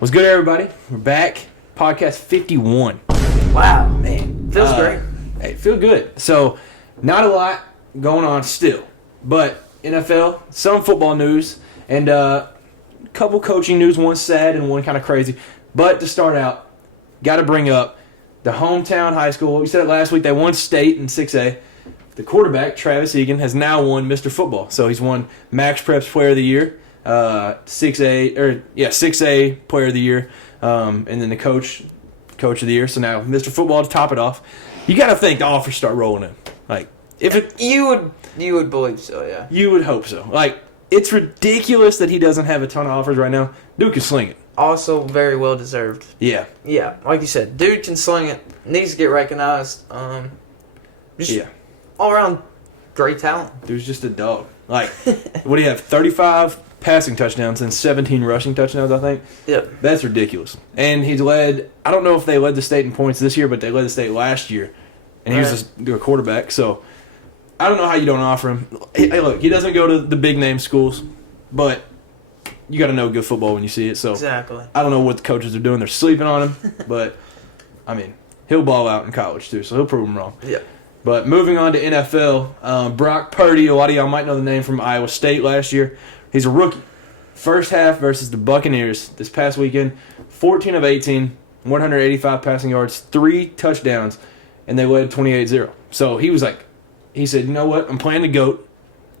What's good, everybody? We're back. Podcast 51. Wow, man. Feels great. Hey, feel good. So, not a lot going on still. But NFL, some football news, and a couple coaching news. One sad and one kind of crazy. But to start out, got to bring up the hometown high school. We said it last week. They won state in 6A. The quarterback, Travis Egan, has now won Mr. Football. So he's won Max Preps Player of the Year. 6A Player of the Year, and then the Coach of the Year. So now Mr. Football to top it off. You got to think the offers start rolling in. Like if it, you would believe so, yeah. You would hope so. Like it's ridiculous that he doesn't have a ton of offers right now. Dude can sling it. Also, very well deserved. Yeah. Yeah, like you said, dude can sling it. Needs to get recognized. All around great talent. Dude's just a dog. Like what do you have? 35 passing touchdowns and 17 rushing touchdowns, I think. Yep. That's ridiculous. And he's led, I don't know if they led the state in points this year, but they led the state last year. And he was just a quarterback. So I don't know how you don't offer him. Hey, look, he doesn't go to the big name schools, but you got to know good football when you see it. So exactly. I don't know what the coaches are doing. They're sleeping on him. But, I mean, he'll ball out in college, too, so he'll prove them wrong. Yeah. But moving on to NFL, Brock Purdy, a lot of y'all might know the name from Iowa State last year. He's a rookie. First half versus the Buccaneers this past weekend, 14 of 18, 185 passing yards, 3 touchdowns, and they led 28-0. So he said, you know what, I'm playing the GOAT.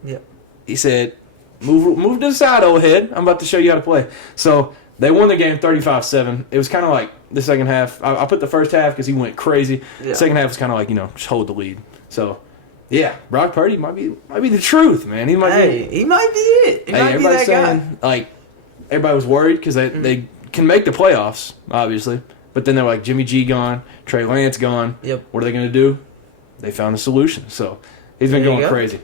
Yep. He said, move to the side, old head. I'm about to show you how to play. So they won the game 35-7. It was kind of like the second half. I put the first half because he went crazy. Yeah. Second half was kind of like, just hold the lead. So, yeah, Brock Purdy might be the truth, man. He might be it. He might be that guy. Like, everybody was worried because they can make the playoffs, obviously. But then they're like, Jimmy G gone, Trey Lance gone. Yep. What are they going to do? They found a solution. So, he's been going crazy.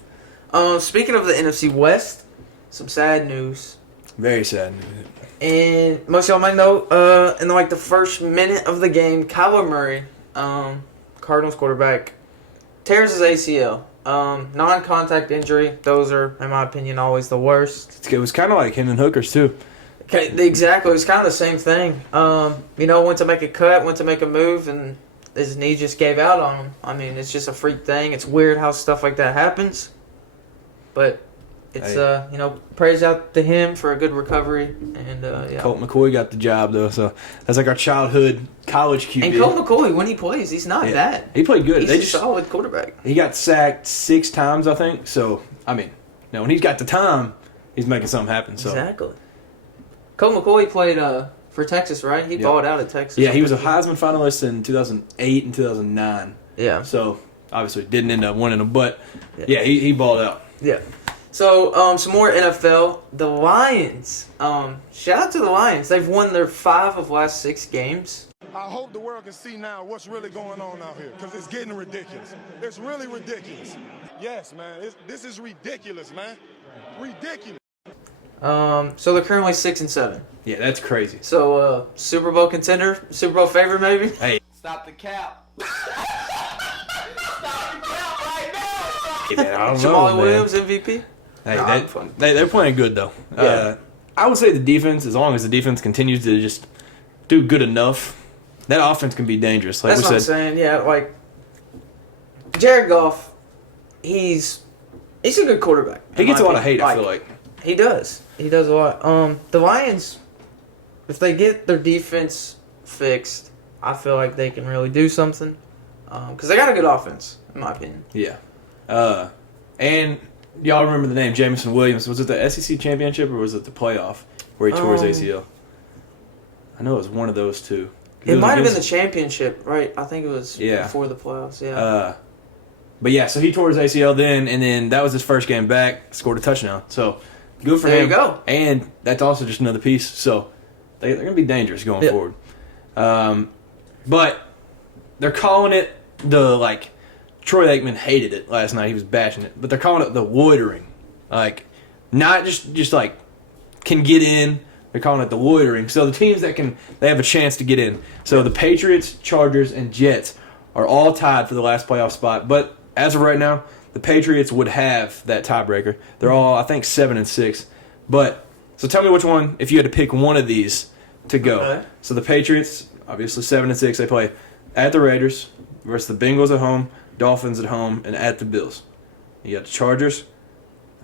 Speaking of the NFC West, some sad news. Very sad news. And most of y'all might know, in the first minute of the game, Kyler Murray, Cardinals quarterback, tears his ACL. Non-contact injury. Those are, in my opinion, always the worst. It was kind of like Hendon Hooker's, too. Exactly. It was kind of the same thing. Went to make a cut, went to make a move, and his knee just gave out on him. I mean, it's just a freak thing. It's weird how stuff like that happens. But it's, praise out to him for a good recovery. And, yeah. Colt McCoy got the job, though, so that's like our childhood college QB. And Colt McCoy, when he plays, he's not bad. He played good. He's a solid quarterback. He got sacked 6 times, I think. So, I mean, when he's got the time, he's making something happen. So. Exactly. Colt McCoy played for Texas, right? He balled out at Texas. Yeah, he was a Heisman finalist in 2008 and 2009. Yeah. So, obviously, didn't end up winning them. But, yeah, he balled out. Yeah. So, some more NFL. The Lions. Shout out to the Lions. They've won their 5 of last 6 games. I hope the world can see now what's really going on out here, because it's getting ridiculous. It's really ridiculous. Yes, man. This is ridiculous, man. Ridiculous. So they're currently 6-7. Yeah, that's crazy. So, Super Bowl contender, Super Bowl favorite, maybe. Hey, stop the cap. I don't Jamal know, Williams MVP. Hey, they're playing good though. Yeah. I would say the defense, as long as the defense continues to just do good enough, that offense can be dangerous. Like That's what I'm saying. Yeah, like Jared Goff, he's a good quarterback. He gets a lot of hate. I feel like he does. He does a lot. The Lions, if they get their defense fixed, I feel like they can really do something. Because they got a good offense, in my opinion. Yeah. And y'all remember the name Jameson Williams? Was it the SEC championship or was it the playoff where he tore his ACL? I know it was one of those two. It might have been the championship, right? I think it was before the playoffs. Yeah. But yeah, so he tore his ACL then, and then that was his first game back. Scored a touchdown. So good for him. There you go. And that's also just another piece. So they're going to be dangerous going forward. But they're calling it Troy Aikman hated it last night. He was bashing it. But they're calling it the loitering. Not just can get in. They're calling it the loitering. So the teams they have a chance to get in. So the Patriots, Chargers, and Jets are all tied for the last playoff spot. But as of right now, the Patriots would have that tiebreaker. They're all, I think, 7-6. But so tell me which one, if you had to pick one of these, to go. Okay. So the Patriots, obviously 7-6, they play at the Raiders versus the Bengals at home, Dolphins at home, and at the Bills. You got the Chargers,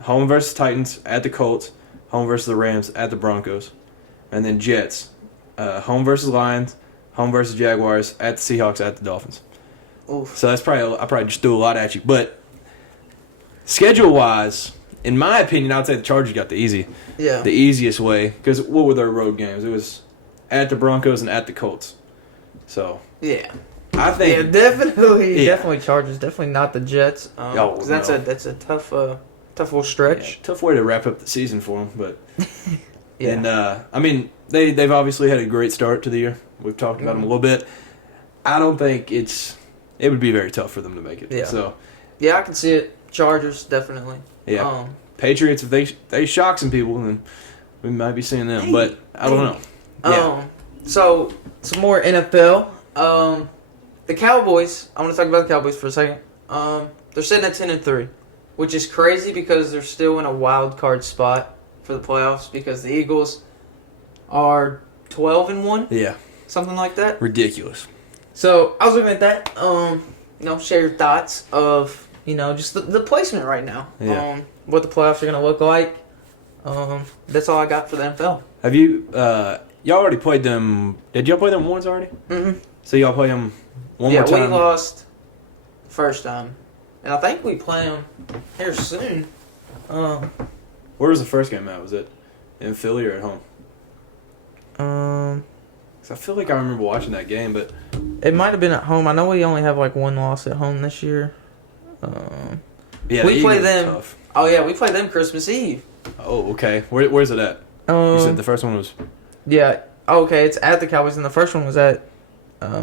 home versus Titans, at the Colts, home versus the Rams, at the Broncos, and then Jets, home versus Lions, home versus Jaguars, at the Seahawks, at the Dolphins. Oof. So that's I probably just threw a lot at you, but schedule-wise, in my opinion, I'd say the Chargers got the easiest way, because what were their road games? It was at the Broncos and at the Colts. So Yeah. I think Yeah, definitely Chargers. Definitely not the Jets. Because that's no. a tough little stretch. tough way to wrap up the season for them, but Yeah. and I mean they've obviously had a great start to the year. We've talked about them a little bit. I don't think it would be very tough for them to make it. Yeah. So Yeah, I can see it. Chargers definitely. yeah, Patriots, if they shock some people, then we might be seeing them. But I don't know. Yeah. So some more NFL. The Cowboys. I want to talk about the Cowboys for a second. They're sitting at 10-3, which is crazy because they're still in a wild card spot for the playoffs because the Eagles are 12-1, Yeah, something like that. ridiculous. So I was looking at that. Share your thoughts of just the placement right now. Yeah. What the playoffs are going to look like. That's all I got for the NFL. Have you y'all already played them? Did y'all play them once already? Mm-hmm. So y'all play them one more Yeah, time? we lost the first time, and I think we play them here soon. Where was the first game at? Was it in Philly or at home? 'Cause I feel like I remember watching that game, but It might have been at home. I know we only have like one loss at home this year. yeah, We the play Eagles are them- tough. Oh yeah, we play them Christmas Eve. Oh, okay. Where's it at? You said the first one was. Yeah. Okay, it's at the Cowboys, and the first one was at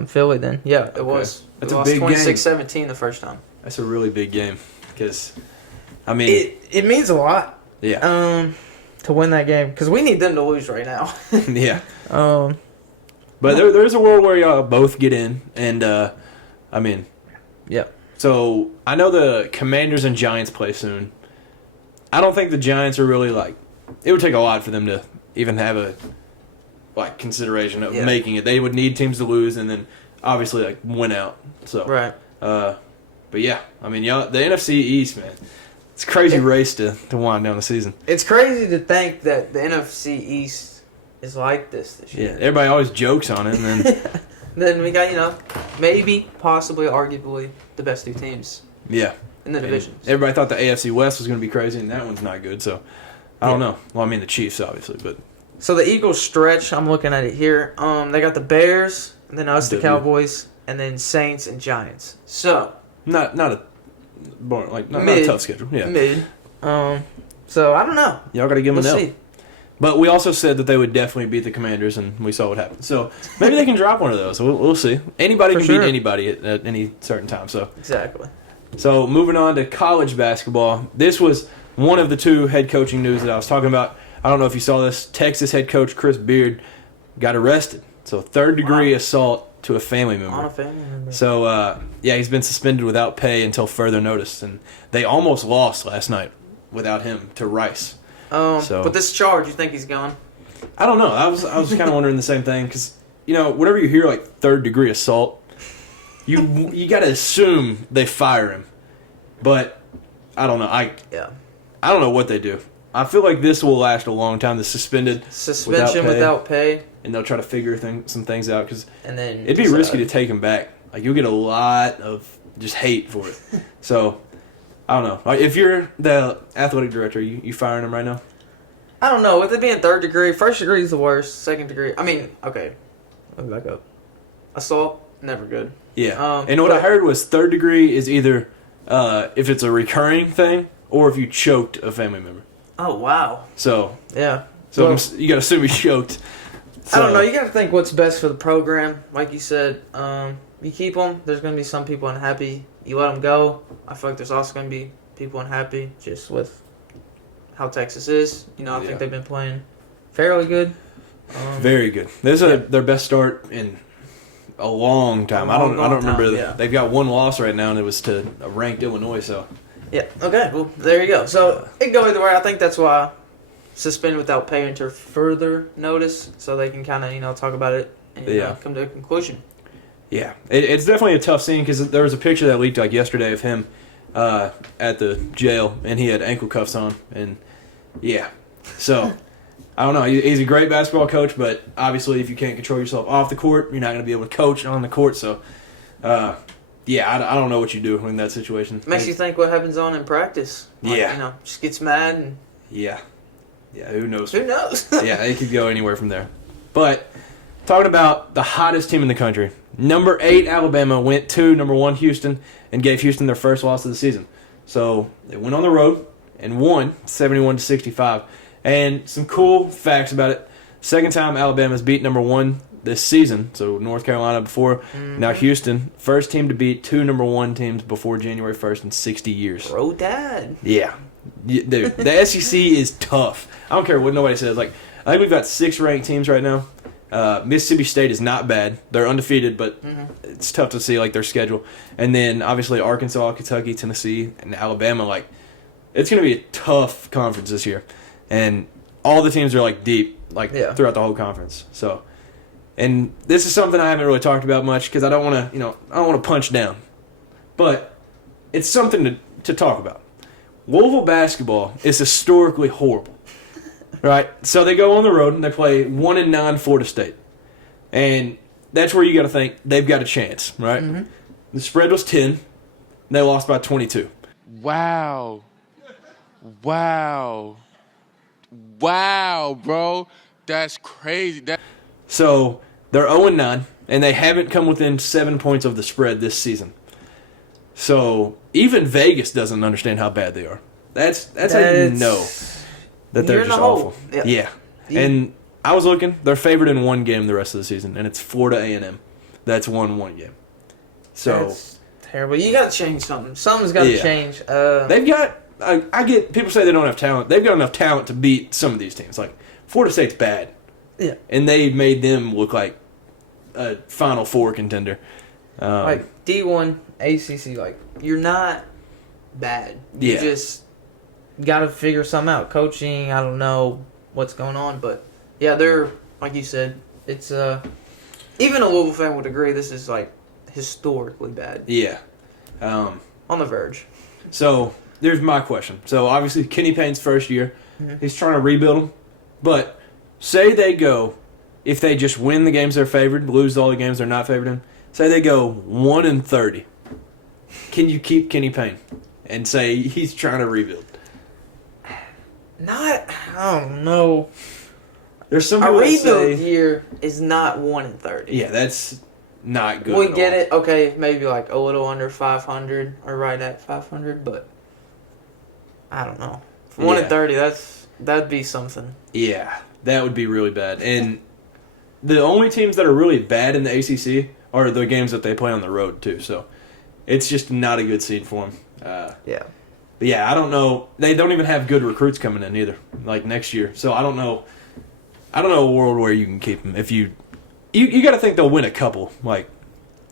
Philly. Then yeah, it was. That's we a lost big game. 26-17 the first time. That's a really big game, because, I mean, It means a lot. yeah, To win that game because we need them to lose right now. yeah. Um. But there's a world where y'all both get in, and I mean, Yeah. so I know the Commanders and Giants play soon. I don't think the Giants are really like. It would take a lot for them to even have a consideration of making it. They would need teams to lose, and then obviously win out. So Right. But yeah, I mean, y'all, the NFC East, man, it's a crazy race to wind down the season. It's crazy to think that the NFC East is like this Yeah, year. everybody always jokes on it, and then Then we got, maybe, possibly, arguably, the best two teams yeah, in the and divisions. everybody thought the AFC West was going to be crazy, and that one's not good. So I don't know. Well, I mean the Chiefs, obviously, but So the Eagles stretch, I'm looking at it here. They got the Bears, and then us, the W. Cowboys, and then Saints and Giants. So not a boring, not a Mid. tough schedule. Yeah, mid. So I don't know. y'all got to give them We'll an L. see. But we also said that they would definitely beat the Commanders, and we saw what happened. So maybe they can drop one of those. We'll see. Anybody For can sure. beat anybody at any certain time. Exactly. So moving on to college basketball. This was one of the two head coaching news that I was talking about. I don't know if you saw this. Texas head coach Chris Beard got arrested. So third-degree assault to a family member. On a family member. So, he's been suspended without pay until further notice. And they almost lost last night without him to Rice. But this charge, you think he's gone? I don't know. I was kind of wondering the same thing because, whenever you hear, third-degree assault, you got to assume they fire him. But I don't know. I don't know what they do. I feel like this will last a long time. The Suspension without pay. And they'll try to figure some things out because And then it'd be risky to take him back. You'll get a lot of just hate for it. So, I don't know. If you're the athletic director, you firing him right now? I don't know. With it being third degree, first degree is the worst. Second degree, okay. Let me back up. Assault, never good. Yeah. And what I heard was third degree is either if it's a recurring thing or if you choked a family member. Oh, wow. So, Yeah. you got to assume he choked. I don't know. You got to think what's best for the program. Like you said, you keep them. There's going to be some people unhappy. You let them go. I feel like there's also going to be people unhappy just with how Texas is. I think they've been playing fairly good. Very good. This is their best start in a long time. I don't remember. Yeah. They've got one loss right now, and it was to a ranked Illinois. So Yeah. Okay. Well, there you go. So it can go either way. I think that's why suspended without pay until further notice, so they can kind of talk about it and come to a conclusion. Yeah, it's definitely a tough scene because there was a picture that leaked like yesterday of him at the jail, and he had ankle cuffs on, and so I don't know. He's a great basketball coach, but obviously if you can't control yourself off the court, you're not going to be able to coach on the court. So, I don't know what you do in that situation. Makes you think what happens on in practice. Just gets mad and who knows? Who knows? It could go anywhere from there. But talking about the hottest team in the country, number 8 Alabama went to number 1 Houston and gave Houston their first loss of the season. So they went on the road and won 71-65. And some cool facts about it: second time Alabama's beat number 1 this season. So North Carolina before, now Houston, first team to beat 2 number 1 teams before January 1st in 60 years. Bro, Dad. Yeah. Dude, the SEC is tough. I don't care what nobody says. Like, I think we've got 6 ranked teams right now. Mississippi State is not bad. They're undefeated, but it's tough to see like their schedule. And then obviously Arkansas, Kentucky, Tennessee, and Alabama. Like, it's going to be a tough conference this year, and all the teams are like deep, throughout the whole conference. So, and this is something I haven't really talked about much because I don't want to, I don't want to punch down, but it's something to talk about. Louisville basketball is historically horrible. Right, so they go on the road and they play 1-9 Florida State, and that's where you got to think they've got a chance, right? Mm-hmm. The spread was 10, and they lost by 22. Wow, bro, that's crazy. So they're 0-9, and they haven't come within 7 points of the spread this season. So even Vegas doesn't understand how bad they are. That's how you know that they're just awful. Yeah. And I was looking. They're favored in one game the rest of the season, and it's Florida A&M. That's won one game. So that's terrible. You got to change something. Something's got to change. They've got. I get people say they don't have talent. They've got enough talent to beat some of these teams. Like Florida State's bad. Yeah. And they made them look like a Final Four contender. Like D1, ACC. Like you're not bad. You just got to figure something out. Coaching, I don't know what's going on, but yeah, they're like you said. It's even a Louisville fan would agree this is like historically bad. Yeah, on the verge. So there's my question. So obviously Kenny Payne's first year, he's trying to rebuild them. But say they go, if they just win the games they're favored, lose all the games they're not favored in. Say they go 1-30. Can you keep Kenny Payne and say he's trying to rebuild? I don't know. There's some a rebuild say, year is not 1-30. Yeah, that's not good. We get it. Okay, maybe like a little under 500 or right at 500, but I don't know. 1-30, that'd be something. Yeah, that would be really bad. And the only teams that are really bad in the ACC are the games that they play on the road too. So it's just not a good seed for them. But yeah, I don't know. They don't even have good recruits coming in either, like next year. So I don't know. I don't know a world where you can keep them. If you got to think they'll win a couple. But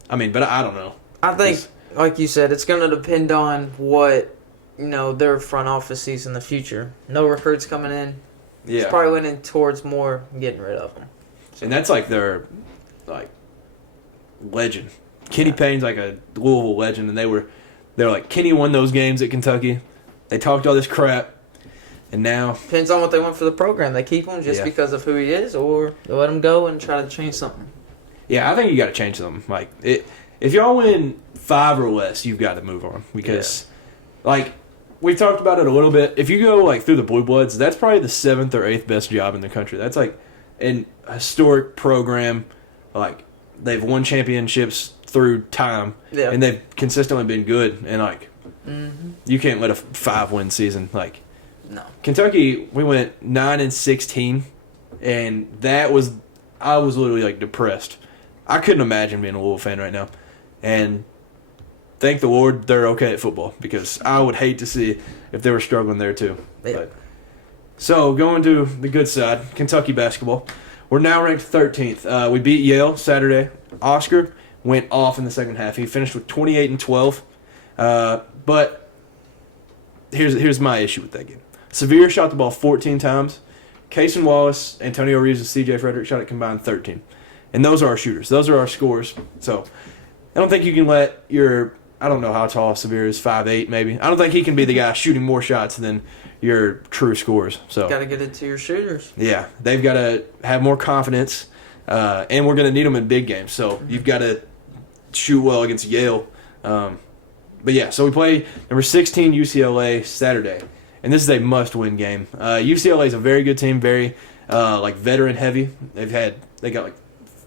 I don't know. I think, like you said, it's going to depend on what their front office sees in the future. No recruits coming in. Yeah, it's probably leaning towards more getting rid of them. And that's like their legend. Kenny Payne's like a Louisville legend, and they're like, Kenny won those games at Kentucky. They talked all this crap, and now depends on what they want for the program. They keep him just because of who he is, or they let him go and try to change something. Yeah, I think you got to change something. Like if y'all win 5 or less, you've got to move on because, we talked about it a little bit. If you go through the Blue Bloods, that's probably the 7th or 8th best job in the country. That's like an historic program. Like they've won championships through time, and they've consistently been good. And you can't let a 5-win season no. Kentucky. We went 9-16, and I was literally depressed. I couldn't imagine being a Louisville fan right now, and thank the Lord they're okay at football because I would hate to see if they were struggling there too. Yeah. So going to the good side, Kentucky basketball. We're now ranked 13th. We beat Yale Saturday. Oscar went off in the second half. He finished with 28 and 12. But here's my issue with that game. Sevier shot the ball 14 times, Casey Wallace, Antonio Reeves, and C.J. Frederick shot it combined 13. And those are our shooters. Those are our scores. So I don't think you can let your – I don't know how tall Severe is, 5'8" maybe. I don't think he can be the guy shooting more shots than your true scores. So Got to get it to your shooters. yeah, they've got to have more confidence, and we're going to need them in big games. So you've got to shoot well against Yale. But yeah, so we play number 16 UCLA Saturday, and this is a must-win game. UCLA is a very good team, very veteran heavy. They got like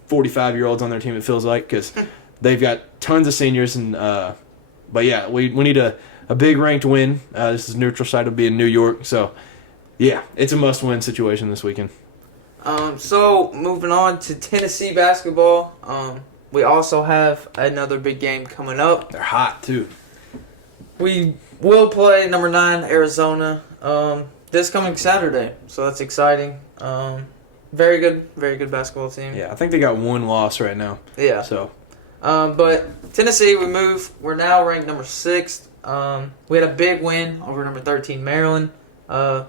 45-year-olds on their team. It feels like because they've got tons of seniors, and but yeah, we need a big ranked win. This is neutral site. Will be in New York, so yeah, it's a must-win situation this weekend. So moving on to Tennessee basketball. We also have another big game coming up. They're hot too. We will play number 9 Arizona this coming Saturday, so that's exciting. Very good basketball team. Yeah, I think they got one loss right now. Yeah. So but Tennessee, we move. We're now ranked number 6. We had a big win over number 13 Maryland. Kind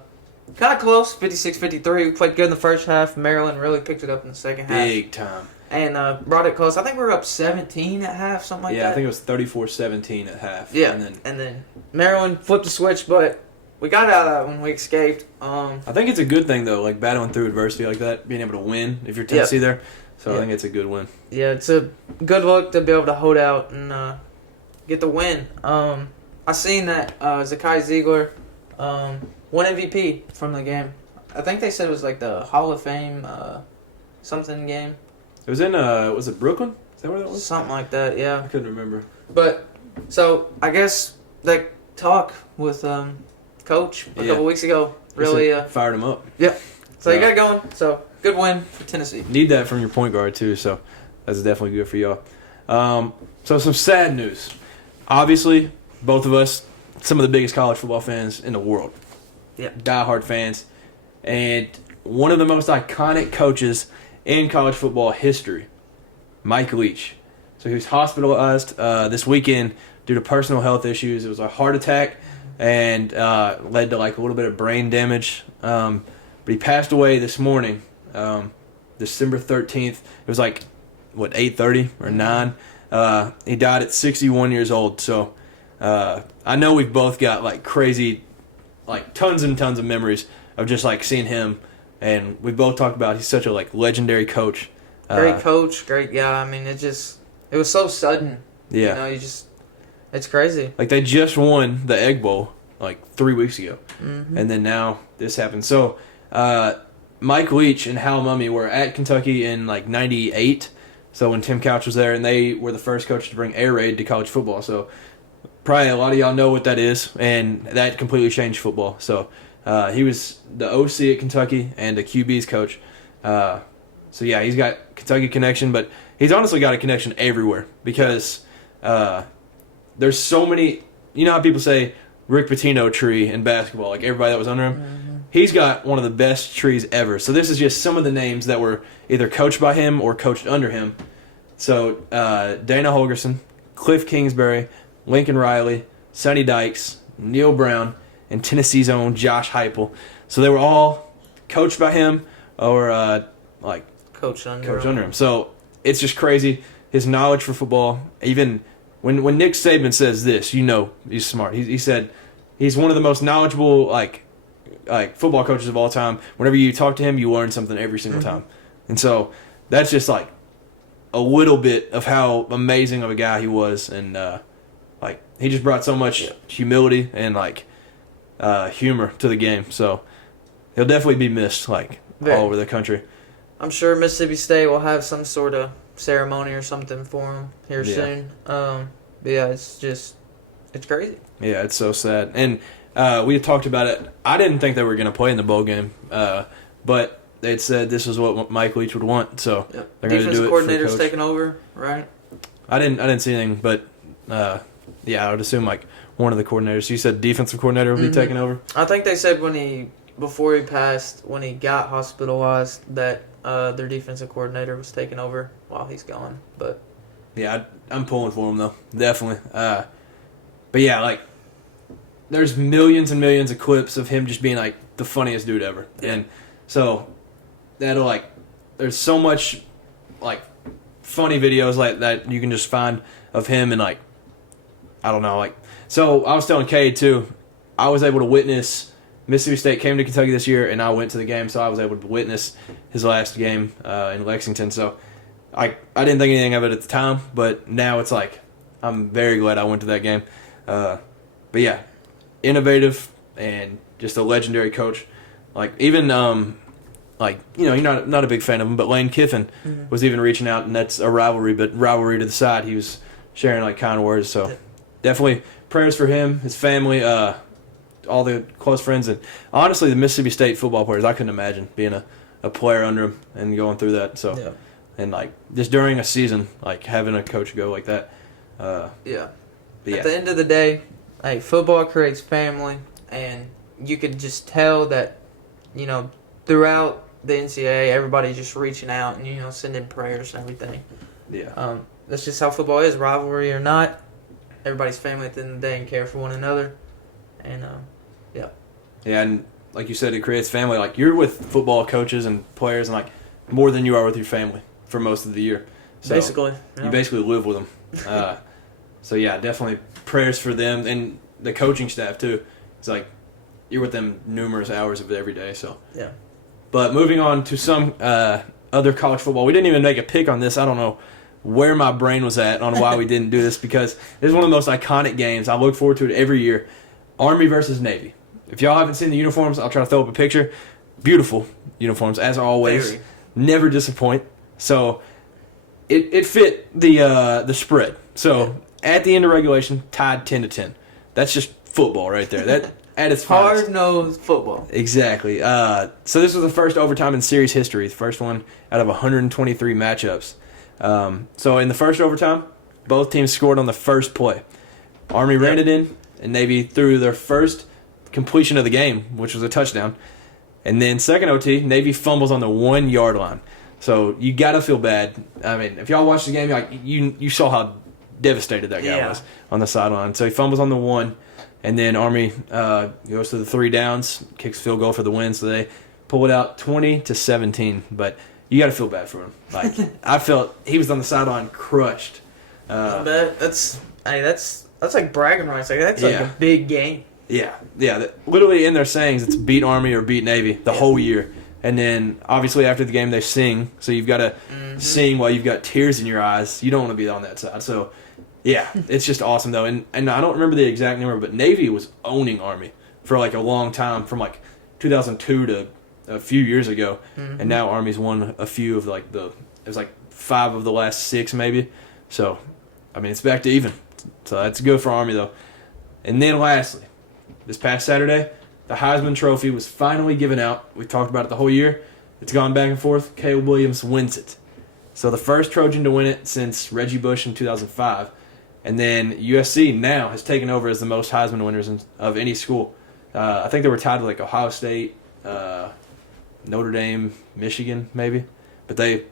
of close, 56-53. We played good in the first half. Maryland really picked it up in the second half. big time. And brought it close. I think we were up 17 at half, something like that. Yeah, I think it was 34-17 at half. Yeah, And then Maryland flipped the switch, but we got out of that when we escaped. I think it's a good thing, though, like battling through adversity like that, being able to win if you're Tennessee there. So I think it's a good win. Yeah, it's a good look to be able to hold out and get the win. I seen that Zakai Ziegler won MVP from the game. I think they said it was like the Hall of Fame something game. It was in, was it Brooklyn? Is that where that was? Something like that, yeah. I couldn't remember. But, so, I guess that talk with Coach a couple weeks ago really fired him up. Yeah. So you got it going. So, good win for Tennessee. Need that from your point guard, too, so that's definitely good for y'all. So some sad news. Obviously, both of us, some of the biggest college football fans in the world. Yeah. Diehard fans. And one of the most iconic coaches in college football history, Mike Leach. So he was hospitalized this weekend due to personal health issues. It was a heart attack and led to like a little bit of brain damage. But he passed away this morning, December 13th. It was like, 8:30 or 9? He died at 61 years old. So I know we've both got like crazy, like tons and tons of memories of just like seeing him. And we both talked about he's such a like legendary coach. Great coach, great guy. I mean, it was so sudden. Yeah. You know, it's crazy. Like they just won the Egg Bowl like 3 weeks ago. Mm-hmm. And then now this happened. So Mike Leach and Hal Mumme were at Kentucky in like 98. So when Tim Couch was there, and they were the first coach to bring air raid to college football. So probably a lot of y'all know what that is, and that completely changed football. So he was the OC at Kentucky and the QB's coach. So yeah, he's got Kentucky connection, but he's honestly got a connection everywhere because there's so many. You know how people say Rick Pitino tree in basketball, like everybody that was under him. Mm-hmm. He's got one of the best trees ever. So this is just some of the names that were either coached by him or coached under him. So Dana Holgerson, Cliff Kingsbury, Lincoln Riley, Sonny Dykes, Neil Brown, and Tennessee's own Josh Heupel. So they were all coached by him or coached under him. So it's just crazy. His knowledge for football, even when Nick Saban says this, you know he's smart. He said he's one of the most knowledgeable like football coaches of all time. Whenever you talk to him, you learn something every single time. And so that's just like a little bit of how amazing of a guy he was. And he just brought so much humility and humor to the game. So he'll definitely be missed all over the country. I'm sure Mississippi State will have some sort of ceremony or something for him here soon. But yeah, it's crazy. Yeah, it's so sad. And we had talked about it. I didn't think they were going to play in the bowl game, but they'd said this is what Mike Leach would want. So they're going to do it. Defensive coordinator's taking over, right? I didn't see anything, but I would assume one of the coordinators. You said defensive coordinator will be taking over. I think they said before he passed, when he got hospitalized, that their defensive coordinator was taking over while he's gone. But yeah, I'm pulling for him though, definitely. But yeah, there's millions and millions of clips of him just being the funniest dude ever, and So that'll like, there's so much like funny videos like that you can just find of him and like, I don't know, like, so I was telling Cade too, I was able to witness Mississippi State came to Kentucky this year, and I went to the game, so I was able to witness his last game in Lexington. So I didn't think anything of it at the time, but now it's like I'm very glad I went to that game. But yeah, innovative and just a legendary coach. Like even like you're not a big fan of him, but Lane Kiffin was even reaching out, and that's a rivalry, but rivalry to the side. He was sharing like kind words. So definitely prayers for him, his family. All the close friends, and honestly, the Mississippi State football players, I couldn't imagine being a player under him and going through that. So, Yeah. And like just during a season, like having a coach go like that. Yeah. But At the end of the day, like football creates family, and you could just tell that, throughout the NCAA, everybody's just reaching out and sending prayers and everything. Yeah. That's just how football is, rivalry or not. Everybody's family at the end of the day and care for one another. And Yeah, and like you said, it creates family. Like you're with football coaches and players, and like more than you are with your family for most of the year. So basically, you basically live with them. So yeah, definitely prayers for them and the coaching staff too. It's like you're with them numerous hours of it every day. So yeah. But moving on to some other college football, we didn't even make a pick on this. I don't know where my brain was at on why we didn't do this, because this is one of the most iconic games. I look forward to it every year. Army versus Navy. If y'all haven't seen the uniforms, I'll try to throw up a picture. Beautiful uniforms, as always. Very. Never disappoint. So it fit the spread. So at the end of regulation, tied 10-10. That's just football right there. That at its finest. Hard-nosed football. Exactly. So this was the first overtime in series history, the first one out of 123 matchups. So in the first overtime, both teams scored on the first play. Army ran it in, and Navy threw their first completion of the game, which was a touchdown. And then second OT, Navy fumbles on the 1 yard line. So you got to feel bad. I mean, if y'all watched the game, you saw how devastated that guy was on the sideline. So he fumbles on the 1, and then Army goes to the 3 downs, kicks field goal for the win. So they pull it out 20-17. But you got to feel bad for him. Like I felt he was on the sideline crushed. I bet that's like bragging rights. Like that's like a big game. Yeah. Literally in their sayings, it's beat Army or beat Navy the whole year. And then, obviously, after the game, they sing. So you've got to sing while you've got tears in your eyes. You don't want to be on that side. So, yeah, it's just awesome, though. And I don't remember the exact number, but Navy was owning Army for, like, a long time, from, like, 2002 to a few years ago. And now Army's won a few of, like, it was, like, 5 of the last 6, maybe. So, I mean, it's back to even. So that's good for Army, though. And then, lastly, this past Saturday, the Heisman Trophy was finally given out. We talked about it the whole year. It's gone back and forth. Caleb Williams wins it. So the first Trojan to win it since Reggie Bush in 2005. And then USC now has taken over as the most Heisman winners of any school. I think they were tied with like Ohio State, Notre Dame, Michigan maybe. But they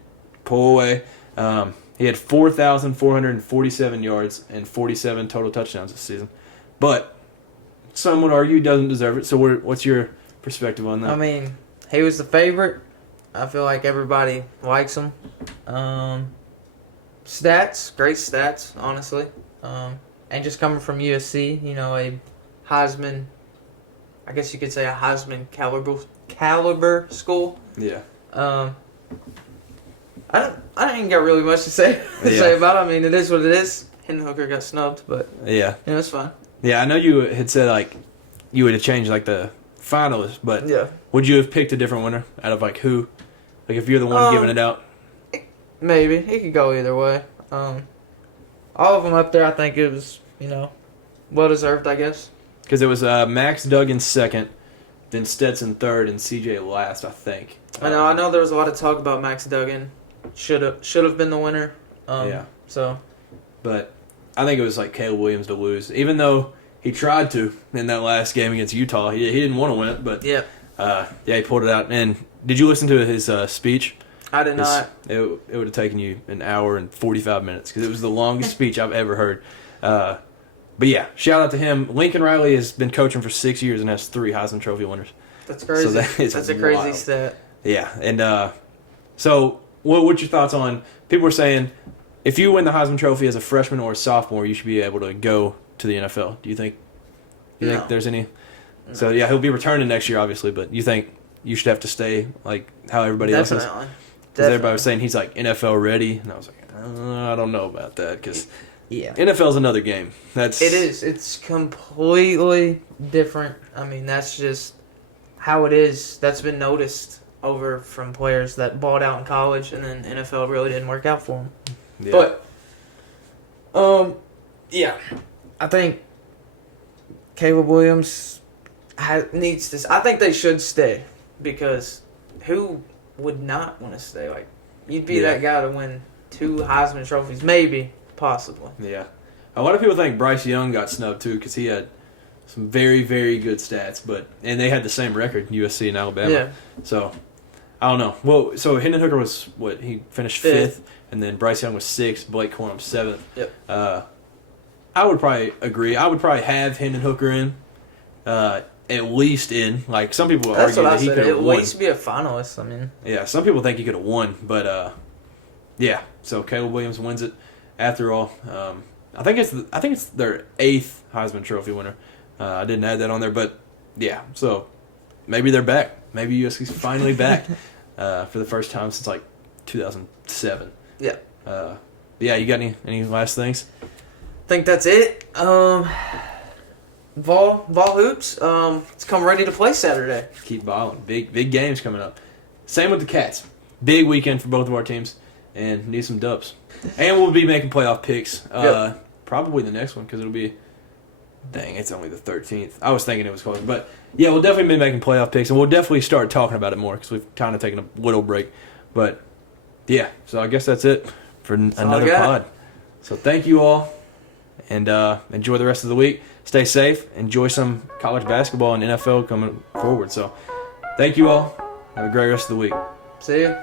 pull away. He had 4,447 yards and 47 total touchdowns this season. But some would argue he doesn't deserve it. So what's your perspective on that? I mean, he was the favorite. I feel like everybody likes him. Stats, great stats, honestly. And just coming from USC, a Heisman, I guess you could say a Heisman caliber school. Yeah. I ain't got really much to say about it. I mean, it is what it is. Hendon Hooker got snubbed, but it's fine. Yeah, I know you had said like you would have changed like the finalists, but would you have picked a different winner out of like who? Like if you're the one giving it out? Maybe. It could go either way. All of them up there, I think it was, well deserved, I guess. Because it was Max Duggan second, then Stetson third, and CJ last, I think. I know there was a lot of talk about Max Duggan. Should have been the winner. So. But I think it was like Caleb Williams to lose, even though he tried to in that last game against Utah. He didn't want to win it, but he pulled it out. And did you listen to his speech? I did not. It would have taken you an hour and 45 minutes because it was the longest speech I've ever heard. But yeah, shout out to him. Lincoln Riley has been coaching for 6 years and has 3 Heisman Trophy winners. That's crazy. So that's a crazy stat. Yeah, and so what's your thoughts on people were saying if you win the Heisman Trophy as a freshman or a sophomore, you should be able to go to the NFL. Do you think there's any? No. So yeah, he'll be returning next year, obviously, but you think you should have to stay like how everybody else is? Because everybody was saying he's like NFL ready, and I was like, I don't know about that because NFL's another game. It is. It's completely different. I mean, that's just how it is. That's been noticed over from players that balled out in college, and then NFL really didn't work out for them. Yeah. But, I think Caleb Williams needs to. I think they should stay because who would not want to stay? Like, you'd be that guy to win 2 Heisman trophies, maybe, possibly. Yeah, a lot of people think Bryce Young got snubbed too because he had some very, very good stats, and they had the same record, USC and Alabama. Yeah. So I don't know. Well, so Hendon Hooker was he finished 5th. And then Bryce Young was 6th, Blake Corum 7th. Yep. I would probably agree. I would probably have Hendon Hooker in, at least in. Like, some people argue that he could have won. At least be a finalist, I mean. Yeah, some people think he could have won. But, yeah. So, Caleb Williams wins it after all. I think it's their 8th Heisman Trophy winner. I didn't add that on there. But, yeah. So, maybe they're back. Maybe USC's finally back for the first time since, like, 2007. Yeah. Yeah, you got any last things? I think that's it. Vol Hoops, it's come ready to play Saturday. Keep balling. Big games coming up. Same with the Cats. Big weekend for both of our teams, and need some dubs. And we'll be making playoff picks. Probably the next one because it'll be. Dang, it's only the 13th. I was thinking it was close, but yeah, we'll definitely be making playoff picks, and we'll definitely start talking about it more because we've kind of taken a little break, but. Yeah, so I guess that's it for another pod. So thank you all, and enjoy the rest of the week. Stay safe. Enjoy some college basketball and NFL coming forward. So thank you all. Have a great rest of the week. See ya.